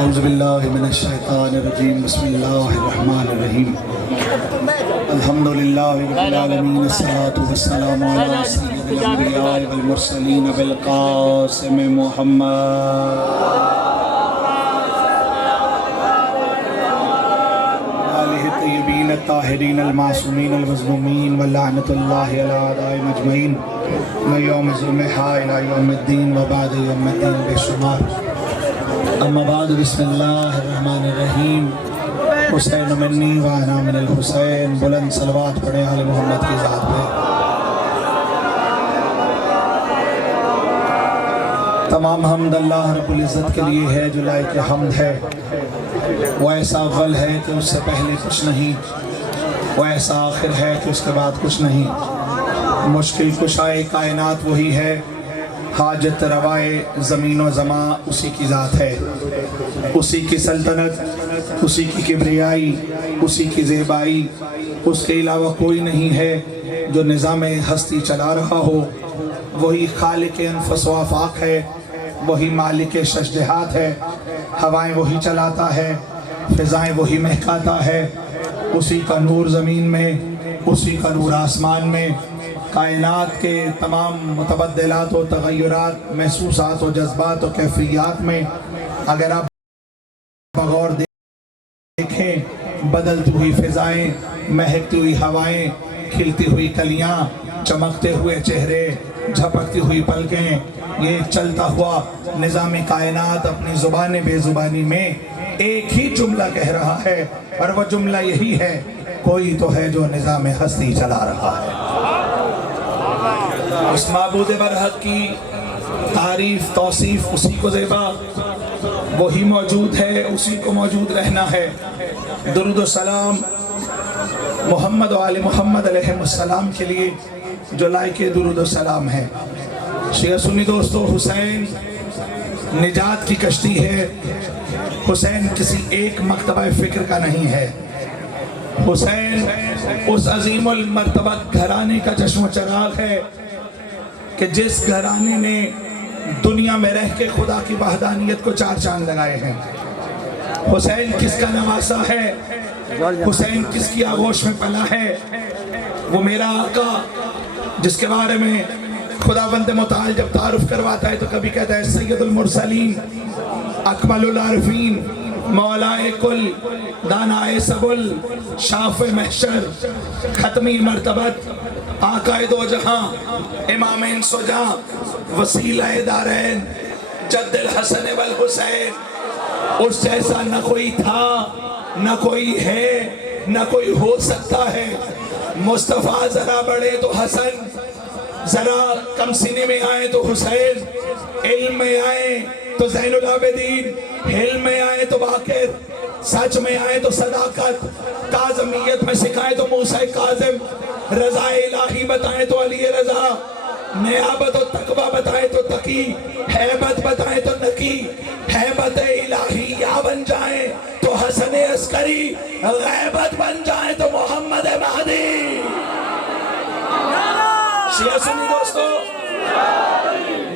اعوذ باللہ من الشیطان الرجیم بسم اللہ الرحمن الرحیم الحمدللہ رب العالمین الصلاة والسلام علی سید الانبیاء والمرسلین بالقاسم محمد آلہ الطیبین الطاہرین المعصومین المظلومین واللعنۃ اللہ علی اعدائهم اجمعین من یوم ظلمہا الی یوم الدین وبعد یوم الدین بے شمار اما بعد بسم اللہ الرحمن الرحیم حسین منی وانا من الحسین بلند صلوات پڑھیں آل محمد کی ذات پہ۔ تمام حمد اللہ رب العزت کے لیے ہے جو لائق حمد ہے، وہ ایسا اول ہے کہ اس سے پہلے کچھ نہیں، وہ ایسا آخر ہے کہ اس کے بعد کچھ نہیں، مشکل کشائے کائنات وہی ہے، حاجت روائے زمین و زمان اسی کی ذات ہے، اسی کی سلطنت، اسی کی کبریائی، اسی کی زیبائی، اس کے علاوہ کوئی نہیں ہے جو نظام ہستی چلا رہا ہو، وہی خالق انفس و آفاق ہے، وہی مالک ششدہات ہے، ہوائیں وہی چلاتا ہے، فضائیں وہی مہکاتا ہے، اسی کا نور زمین میں، اسی کا نور آسمان میں، کائنات کے تمام متبدلات و تغیرات، محسوسات و جذبات و کیفیات میں اگر آپ بغور دیکھیں، بدلتی ہوئی فضائیں، مہکتی ہوئی ہوائیں، کھلتی ہوئی کلیاں، چمکتے ہوئے چہرے، جھپکتی ہوئی پلکیں، یہ چلتا ہوا نظام کائنات اپنی زبان بے زبانی میں ایک ہی جملہ کہہ رہا ہے، اور وہ جملہ یہی ہے، کوئی تو ہے جو نظام ہستی چلا رہا ہے۔ اس معبود برحق کی تعریف توصیف اسی کو زیبا، وہی موجود ہے، اسی کو موجود رہنا ہے۔ درود و سلام محمد و آل محمد علیہ السلام کے لیے جو لائق درود و سلام ہے۔ شیعہ سنی دوستو، حسین نجات کی کشتی ہے، حسین کسی ایک مکتبہ فکر کا نہیں ہے، حسین اس عظیم المرتبت گھرانے کا چشم و چراغ ہے کہ جس گھرانے نے دنیا میں رہ کے خدا کی وحدانیت کو چار چاند لگائے ہیں۔ حسین کس کا نواسا ہے، حسین کس کی آغوش میں پلا ہے، وہ میرا آقا جس کے بارے میں خداوند متعال جب تعارف کرواتا ہے تو کبھی کہتا ہے سید المرسلین، اکمل العارفین، مولائے کل، دانائے سبل، شاف محشر، ختمی مرتبت، آقائے دو جہاں، امام انس و جاں، وسیلہ دارین، جد الحسن والحسین، اس جیسا نہ کوئی تھا، نہ کوئی ہے، نہ کوئی ہو سکتا ہے۔ مصطفیٰ ذرا بڑھے تو حسن، ذرا کم سینے میں آئے تو حسین، علم میں آئے تو زین العابدین، حلم میں آئے تو باقر، سچ میں آئے تو صداقت، کاظمیت میں سکھائے تو موسیٰ کاظم، رضا الہی بتائیں تو علی رضا، نیابت و تقوی بتائیں تو تقی، حیبت بتائیں تو نقی، حیبت الہی یا بن جائیں تو حسن عسکری، غیبت بن جائیں تو محمد مہدی۔ شیعہ سنی دوستو،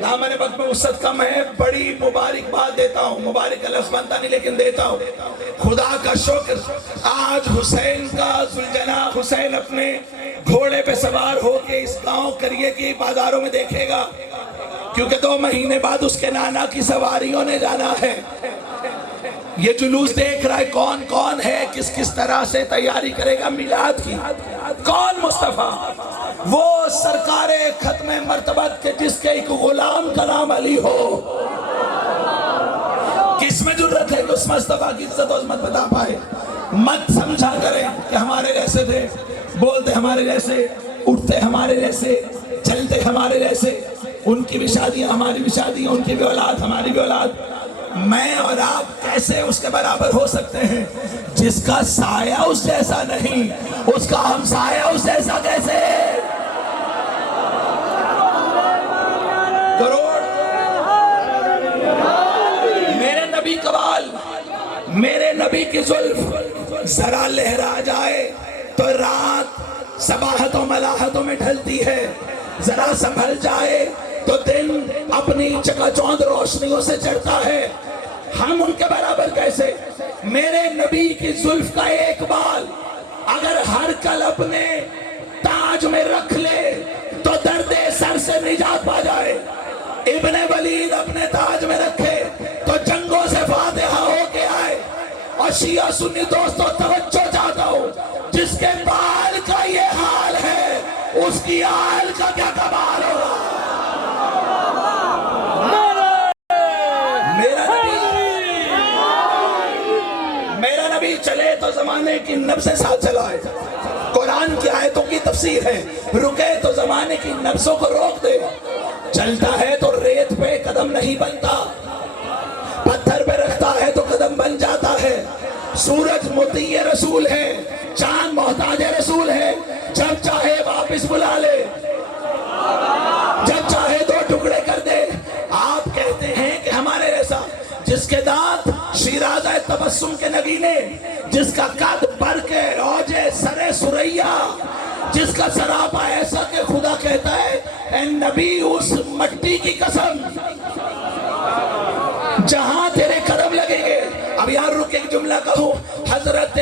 دامن وقت میں وسعت کم ہے، بڑی مبارک بات دیتا ہوں، مبارک لفظ بنتا نہیں لیکن دیتا ہوں۔ خدا کا شکر آج حسین کا ذوالجناح حسین اپنے گھوڑے پہ سوار ہو کے اس گاؤں کریے کی بازاروں میں دیکھے گا، کیونکہ 2 مہینے بعد اس کے نانا کی سواریوں نے جانا ہے۔ یہ جلوس دیکھ رہا ہے کون کون ہے، کس کس طرح سے تیاری کرے گا میلاد کی، کون مصطفیٰ، وہ سرکار ختم مرتبت کے جس کے ایک غلام کا نام علی ہو۔ کس میں جرت ہے کہ اس مصطفیٰ کی عزت و عظمت بتا پائے؟ مت سمجھا کریں کہ ہمارے جیسے تھے، بولتے ہمارے جیسے، اٹھتے ہمارے جیسے، چلتے ہمارے جیسے، ان کی بھی شادیاں ہماری بھی شادیاں، ان کی بھی اولاد ہماری بھی اولاد، میں اور آپ کیسے اس کے برابر ہو سکتے ہیں؟ جس کا سایہ اس جیسا نہیں، اس کا ہمسایہ اس جیسا کیسے؟ کروڑ میرے نبی قوال، میرے نبی کی زلف ذرا لہرا جائے تو رات صباحت و ملاحتوں میں ڈھلتی ہے، ذرا سنبھل جائے تو دن اپنی چکا چوند روشنیوں سے چڑھتا ہے۔ ہم ان کے برابر کیسے؟ میرے نبی کی زلف کا ایک بال اگر ہر کل اپنے تاج میں رکھ لے تو درد سر سے نجات پا جائے. ابن ولید اپنے تاج میں رکھے تو جنگوں سے فاتحہ ہو کے آئے. اور شیعہ سنی دوستوں توجہ چاہتا ہوں، جس کے بال کا یہ حال ہے اس کی آل کا کیا کمال ہوگا. میرا نبی چلے تو زمانے کی نبض سے ساتھ چلائے. قرآن کی آیتوں کی تفسیر ہے، رکے تو زمانے کی نبضوں کو روک دے. چلتا ہے تو ریت پہ قدم نہیں بنتا، پتھر پہ رکھتا ہے تو قدم بن جاتا ہے. سورج مطیع رسول ہے، چاند محتاج رسول ہے. جب چاہے واپس بلا لے، جب چاہے دو ٹکڑے کر دے. آپ کہتے ہیں کہ ہمارے ایسا جس کے دانت شیرازہ تبسم کے نگینے، جس کا قد بر کے اوجے سر سریا، جس کا سراپا ایسا کہ خدا کہتا ہے اے نبی اس مٹی کی قسم جہاں تیرے قدم لگیں گے. اب یار رک ایک جملہ کہوں. حضرت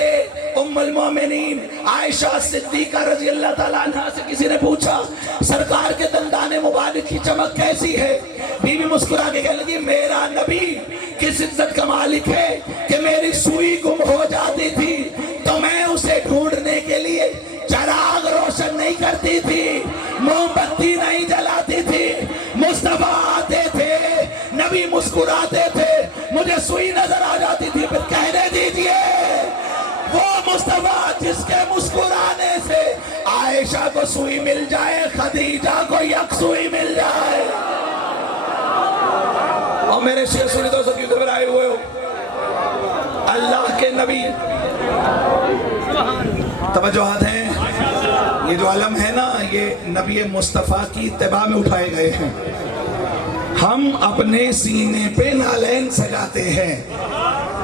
ام المومنین عائشہ صدیقہ رضی اللہ تعالیٰ عنہ سے کسی نے پوچھا سرکار کے دندان مبارک کی چمک کیسی ہے؟ بی بی مسکرا کے کہنے لگی میرا نبی کس عزت کا مالک ہے کہ میری سوئی گم ہو جاتی تھی تو میں اسے ڈھونڈنے کے لیے چراغ روشن نہیں کرتی تھی، موم بتی نہیں جلاتی تھی. مصطفیٰ آتے تھے، نبی مسکراتے تھے، مجھے سوئی نظر آ جاتی تھی. پھر کہنے دیجئے وہ مصطفیٰ جس کے مسکرانے سے عائشہ کو سوئی مل جائے، خدیجہ کو یک سوئی مل جائے. اور میرے شیعہ سنی دوستوں کیوں گھبرائے ہوئے ہو؟ اللہ کے نبی توجہات ہیں. یہ جو علم ہے نا، یہ نبی مصطفیٰ کی اتباع میں اٹھائے گئے ہیں. ہم اپنے سینے پہ نالین سجاتے ہیں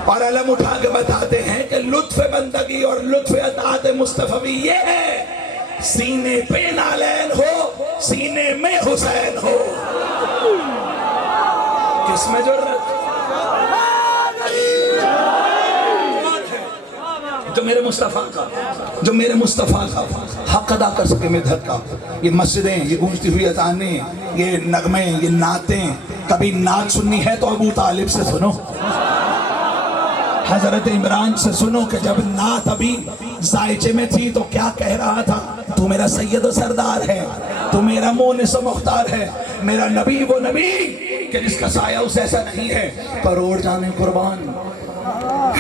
اور علم اٹھا کے بتاتے ہیں کہ لطف بندگی اور لطف اطاعت مصطفی یہ ہے سینے پہ نالین ہو، سینے میں حسین ہو. کس میں جرت؟ جو میرے مصطفیٰ کا، جو میرے مصطفیٰ کا حق ادا کر سکے مدحت کا. یہ مسجدیں، یہ گونجتی ہوئی اذانیں، یہ نغمے، یہ نعتیں. کبھی نعت سننی ہے تو ابو طالب سے سنو، حضرت عمران سے سنو کہ جب نعت ابھی زائچے میں تھی تو کیا کہہ رہا تھا. تو میرا سید و سردار ہے، تو میرا مونس و مختار ہے. میرا نبی وہ نبی کہ جس کا سایہ اس ایسا نہیں ہے. کروڑ جانے قربان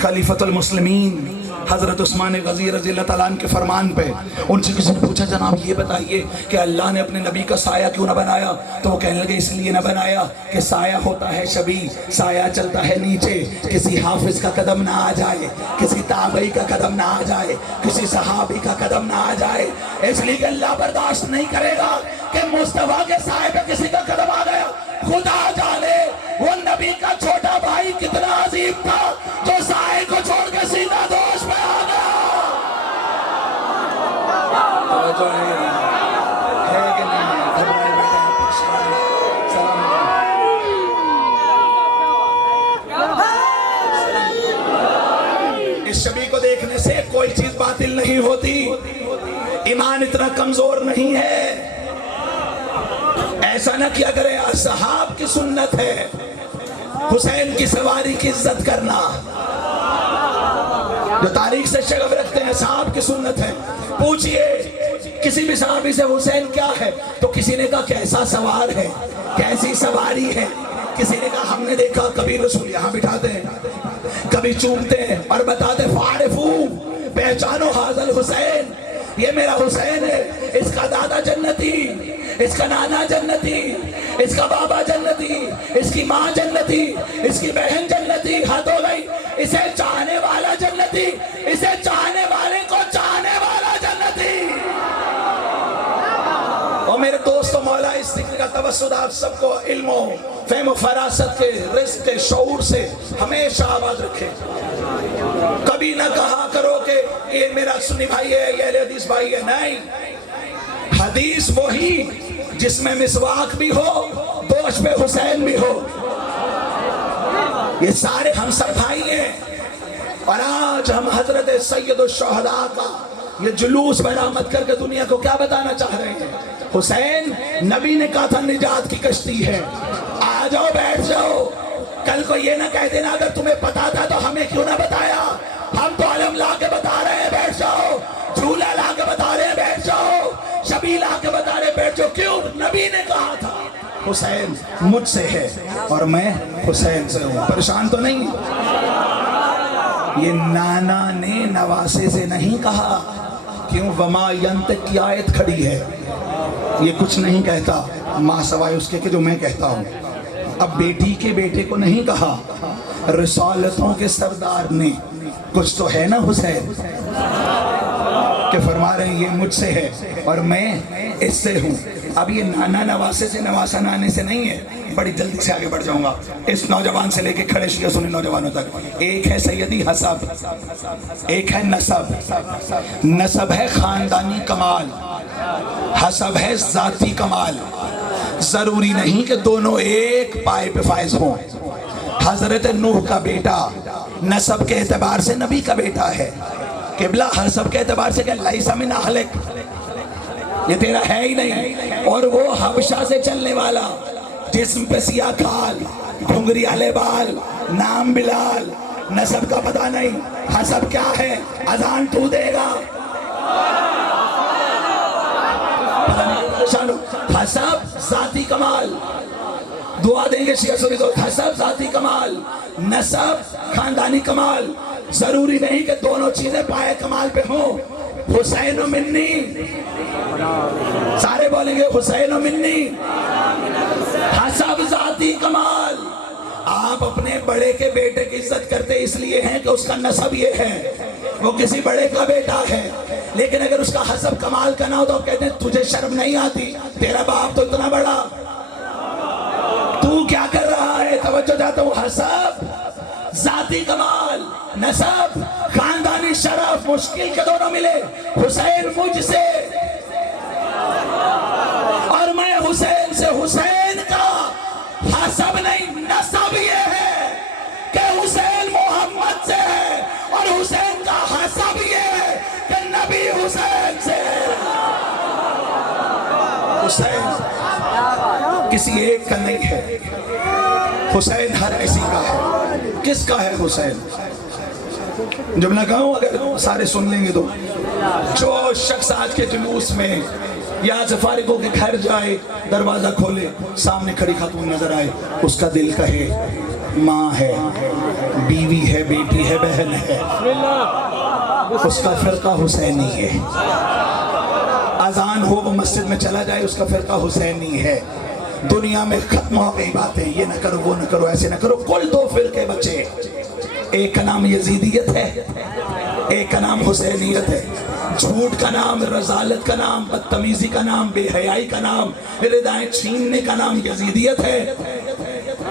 خلیفۃ المسلمین حضرت عثمان غزی رضی اللہ تعالیٰ عنہ کے فرمان پہ ان سے کسی نے پوچھا جناب یہ بتائیے کہ اللہ نے اپنے نبی کا سایہ کیوں نہ بنایا؟ تو وہ کہنے لگے اس لیے نہ بنایا کہ سایہ ہوتا ہے شبیہ، سایہ چلتا ہے نیچے، کسی حافظ کا قدم نہ آ جائے، کسی تابعی کا قدم نہ آ جائے، کسی صحابی کا قدم نہ آ جائے. اس لیے کہ اللہ برداشت نہیں کرے گا کہ مصطفیٰ کے سائے پہ کسی کا قدم آ گیا. خدا جانے وہ نبی کا چھوٹا بھائی کتنا عظیم تھا جو سائے کو چھوڑ کے سیدھا دوش پہ آ گیا. اس شبی کو دیکھنے سے کوئی چیز باطل نہیں ہوتی. ایمان اتنا کمزور نہیں ہے. ایسا نہ کیا کرے. اصحاب کی سنت ہے حسین کی سواری کی عزت کرنا. جو تاریخ سے شغف رکھتے ہیں اصحاب کی سنت ہے. پوچھئے کسی بھی صحابی سے حسین کیا ہے تو کسی نے کہا کیسا سوار ہے، کیسی سواری ہے. کسی نے کہا ہم نے دیکھا کبھی رسول یہاں بٹھاتے ہیں، کبھی چومتے ہیں اور بتاتے فعرفو پہچانو حاضر حسین، یہ میرا حسین ہے. اس کا دادا جنتی، اس کا نانا جنتی، اس کا بابا جنتی، اس کی ماں جنتی، اس کی بہن جنتی. حد ہو گئی. اسے چاہنے والا جنتی، اسے چاہنے والے کو چاہنے والا جنتی. اور میرے دوستو مولا اس ذکر کا توسط آپ سب کو علم و فہم و فراست کے رزق کے شعور سے ہمیشہ آباد رکھے. کبھی نہ کہا کرو کہ یہ میرا سنی بھائی ہے، یہ اہل حدیث بھائی ہے. نہیں، حدیث وہی جس میں مسواک بھی ہو، دوش پہ حسین بھی ہو. یہ سارے ہم سب بھائی ہیں. اور آج ہم حضرت سید الشہداء کا یہ جلوس برآمد کر کے دنیا کو کیا بتانا چاہ رہے ہیں؟ حسین نبی نے کہا تھا نجات کی کشتی ہے. آ جاؤ بیٹھ جاؤ. کل کو یہ نہ کہہ دینا اگر تمہیں پتا تھا تو ہمیں کیوں نہ بتایا. ہم تو علم لا کے بتا رہے ہیں بیٹھ جاؤ, جھولا لا کے بتا رہے ہیں بیٹھ جاؤ, شبیہ لا کے بتا رہے ہیں بیٹھ جاؤ. کیوں؟ نبی نے کہا تھا حسین مجھ سے ہے اور میں حسین سے ہوں. پریشان تو نہیں؟ یہ نانا نے نواسے سے نہیں کہا. کیوں؟ وما ینطق کی آیت کھڑی ہے. یہ کچھ نہیں کہتا ماں سوائے اس کے کہ جو میں کہتا ہوں. اب بیٹی کے بیٹے کو نہیں کہا, رسالتوں کے سردار نے. کچھ تو ہے نا حسین کہ فرما رہے ہیں یہ مجھ سے ہے اور میں اس سے ہوں. اب یہ نانا نواسے سے, نواسا نانے سے نہیں ہے. بڑی جلدی سے آگے بڑھ جاؤں گا. اس نوجوان سے لے کے کھڑے شیعہ سنی نوجوانوں تک, ایک ہے سیدی حسب, ایک ہے نسب. نسب ہے خاندانی کمال, حسب ہے ذاتی کمال. ضروری نہیں کہ دونوں ایک پائے پہ فائز ہوں. حضرت نوح کا بیٹا نسب کے اعتبار سے نبی کا بیٹا ہے. قبلہ حسب کے اعتبار سے کہ لیس من اہلک, یہ تیرا ہے ہی نہیں. اور وہ حبشہ سے چلنے والا, جسم پہ سیاہ کھال, گھنگری والے بال, نام بلال, نسب کا پتہ نہیں. حسب کیا ہے؟ اذان تو دے گا. حسب ذاتی کمال, دعا دیں گے شیعہ سنی تو. حسب ذاتی کمال, نسب خاندانی کمال. ضروری نہیں کہ دونوں چیزیں پائے کمال پہ ہوں. حسین و منی, سارے بولیں گے حسین و منی. حسب ذاتی کمال. آپ اپنے بڑے کے بیٹے کی عزت کرتے اس لیے ہیں کہ اس کا نسب یہ ہے, وہ کسی بڑے کا بیٹا ہے. لیکن اگر اس کا حسب کمال کا نہ ہو تو کہتے ہیں تجھے شرم نہیں آتی, تیرا باپ تو اتنا بڑا, تو کیا کر رہا ہے؟ توجہ چاہتا ہوں. حسب ذاتی کمال, نسب خاندانی شرف, مشکل کے دونوں ملے. حسین مجھ سے اور میں حسین سے. حسین کا حسب نہیں نسب یہ ہے کہ حسین محمد سے ہے, اور حسین کا حسب یہ ہے کہ نبی حسین سے. حسین کسی ایک کا نہیں ہے, حسین ہر کسی کا ہے. کس کا ہے حسین؟ جب میں کہوں اگر سارے سن لیں گے تو, جو شخص آج کے جلوس میں یہاں سے فارغ ہو کے گھر جائے, دروازہ کھولے, سامنے کھڑی خاتون نظر آئے, اس کا دل کہے ماں ہے, بیوی ہے, بیٹی ہے, بہن ہے, اس کا فرقہ حسینی ہے. اذان ہو وہ مسجد میں چلا جائے, اس کا فرقہ حسینی ہے. دنیا میں ختم ہو گئی باتیں, یہ نہ کرو وہ نہ کرو ایسے نہ کرو. کل دو فرقے بچے, ایک کا نام یزیدیت ہے, ایک کا نام حسینیت ہے. جھوٹ کا نام, رذالت کا نام, بدتمیزی کا نام, بے حیائی کا نام, ردائیں چھیننے کا نام یزیدیت ہے.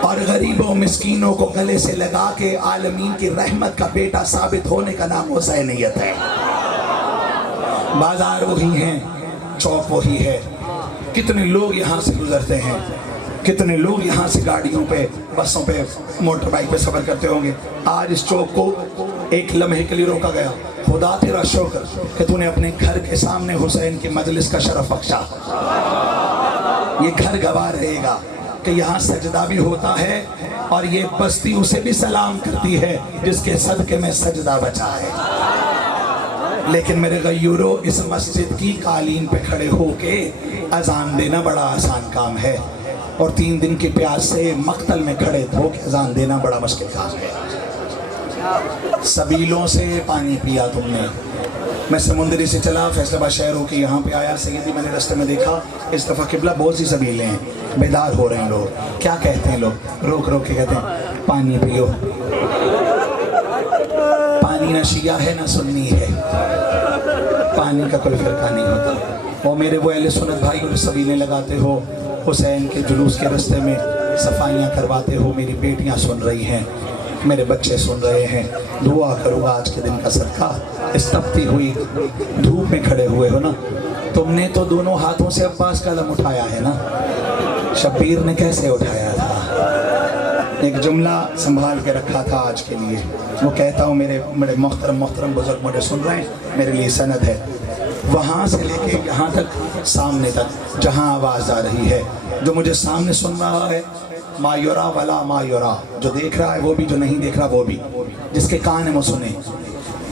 اور غریبوں مسکینوں کو گلے سے لگا کے عالمین کی رحمت کا بیٹا ثابت ہونے کا نام حسینیت ہے. بازار وہی ہیں, چوک وہی ہے. کتنے لوگ یہاں سے گزرتے ہیں, کتنے لوگ یہاں سے گاڑیوں پہ, بسوں پہ, موٹر بائک پہ سفر کرتے ہوں گے. آج اس چوک کو ایک لمحے کے لیے روکا گیا. خدا تیرا شکر کہ تو نے اپنے گھر کے سامنے حسین کی مجلس کا شرف بخشا. یہ گھر گواہ رہے گا کہ یہاں سجدہ بھی ہوتا ہے, اور یہ بستی اسے بھی سلام کرتی ہے جس کے صدقے میں سجدہ بچا ہے. لیکن میرے غیورو, اس مسجد کی قالین پہ کھڑے ہو کے اذان دینا بڑا آسان کام ہے, اور 3 دن کی پیاس سے مقتل میں کھڑے ہو کے اذان دینا بڑا مشکل کام ہے. سبیلوں سے پانی پیا تم نے. میں سمندری سے چلا, فیصل آباد شہر ہو کے یہاں پہ آیا. سیدی میں نے رستے میں دیکھا اس دفعہ قبلہ بہت سی سبیلیں ہیں, بیدار ہو رہے ہیں لوگ. کیا کہتے ہیں لوگ؟ روک روک کے کہتے ہیں پانی پیو. پانی نہ شیعہ ہے نہ سنی ہے, پانی کا کوئی فرقہ نہیں ہوتا. اور میرے وہ اہل سنت بھائی اور سبیلیں لگاتے ہو, حسین کے جلوس کے رستے میں صفائیاں کرواتے ہو. میری بیٹیاں سن رہی ہیں, میرے بچے سن رہے ہیں. دعا کروں گا آج کے دن کا صدقہ. اس تپتی ہوئی دھوپ میں کھڑے ہوئے ہو نا, تم نے تو دونوں ہاتھوں سے عباس کا علم اٹھایا ہے نا. شبیر نے کیسے اٹھایا تھا؟ ایک جملہ سنبھال کے رکھا تھا آج کے لیے، وہ کہتا ہوں میرے بڑے محترم بزرگ مجھے سن رہے ہیں، میرے لیے سند ہے، وہاں سے لے کے یہاں تک سامنے تک جہاں آواز آ رہی ہے، جو مجھے سامنے سن رہا ہے، ما یرا ولا ما یرا، جو دیکھ رہا ہے وہ بھی، جو نہیں دیکھ رہا وہ بھی، جس کے کان ہیں وہ سنیں،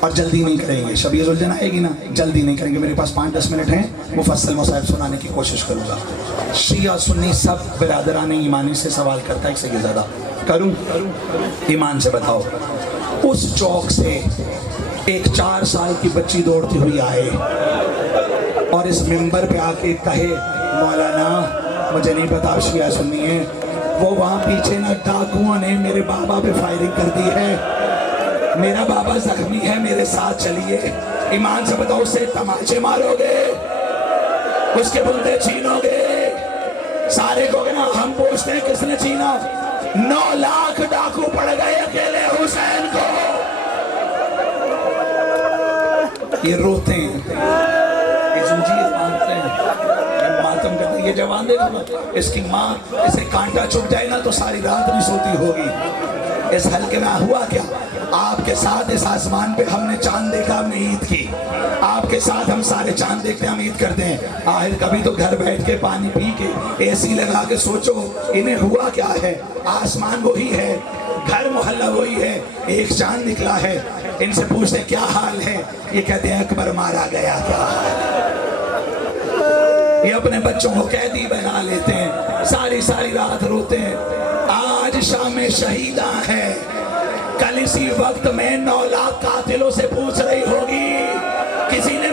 اور جلدی نہیں کریں گے، شب ذوالجناح آئے گی نا، جلدی نہیں کریں گے، میرے پاس 5-10 منٹ ہیں، مفصل مصائب سنانے کی کوشش کروں گا۔ شیعہ سنی سب برادران ایمانی سے سوال کرتا ہے، ایک سے یہ زیادہ کروں، ایمان سے بتاؤ، اس چوک سے ایک 4 سال کی بچی دوڑتی ہوئی آئے اور اس منبر پہ آ کے کہے مولانا مجھے نہیں پتا شیعہ سنی ہے، وہ وہاں پیچھے نہ ڈاکوؤں نے میرے بابا پہ فائرنگ کر دی ہے، میرا بابا زخمی ہے، میرے ساتھ چلیے، ایمان سے بتاؤ اسے تماچے مارو گے، اس کے بندے چھینو گے، سارے کو نا ہم پوچھتے ہیں کس نے چھینا، 9 لاکھ ڈاکو پڑ گئے اکیلے حسین کو، یہ روتے ہیں، یہ زنجیر باندھتے ہیں، یہ ماتم کرتے ہیں، یہ جوان دیکھو اس کی ماں اسے کانٹا چھپ جائے نا تو ساری رات نہیں سوتی ہوگی۔ اس حلقے میں ہوا کیا، آپ کے ساتھ اس آسمان پہ ہم نے چاند دیکھا، ہم نے عید کی، آپ کے ساتھ ہم سارے چاند دیکھتے ہیں، ہم عید کرتے ہیں، آخر کبھی تو گھر بیٹھ کے پانی پی کے اے سی لگا کے سوچو انہیں ہوا کیا ہے، آسمان وہی ہے، گھر محلہ وہی ہے، ایک چاند نکلا ہے، ان سے پوچھتے کیا حال ہے، یہ کہتے ہیں اکبر مارا گیا، کیا حال ہے، یہ اپنے بچوں کو قیدی بنا لیتے ہیں، ساری رات روتے ہیں۔ آج شام شہیداں ہے، کل اسی وقت میں 9 لاکھ قاتلوں سے پوچھ رہی ہوگی، کسی نے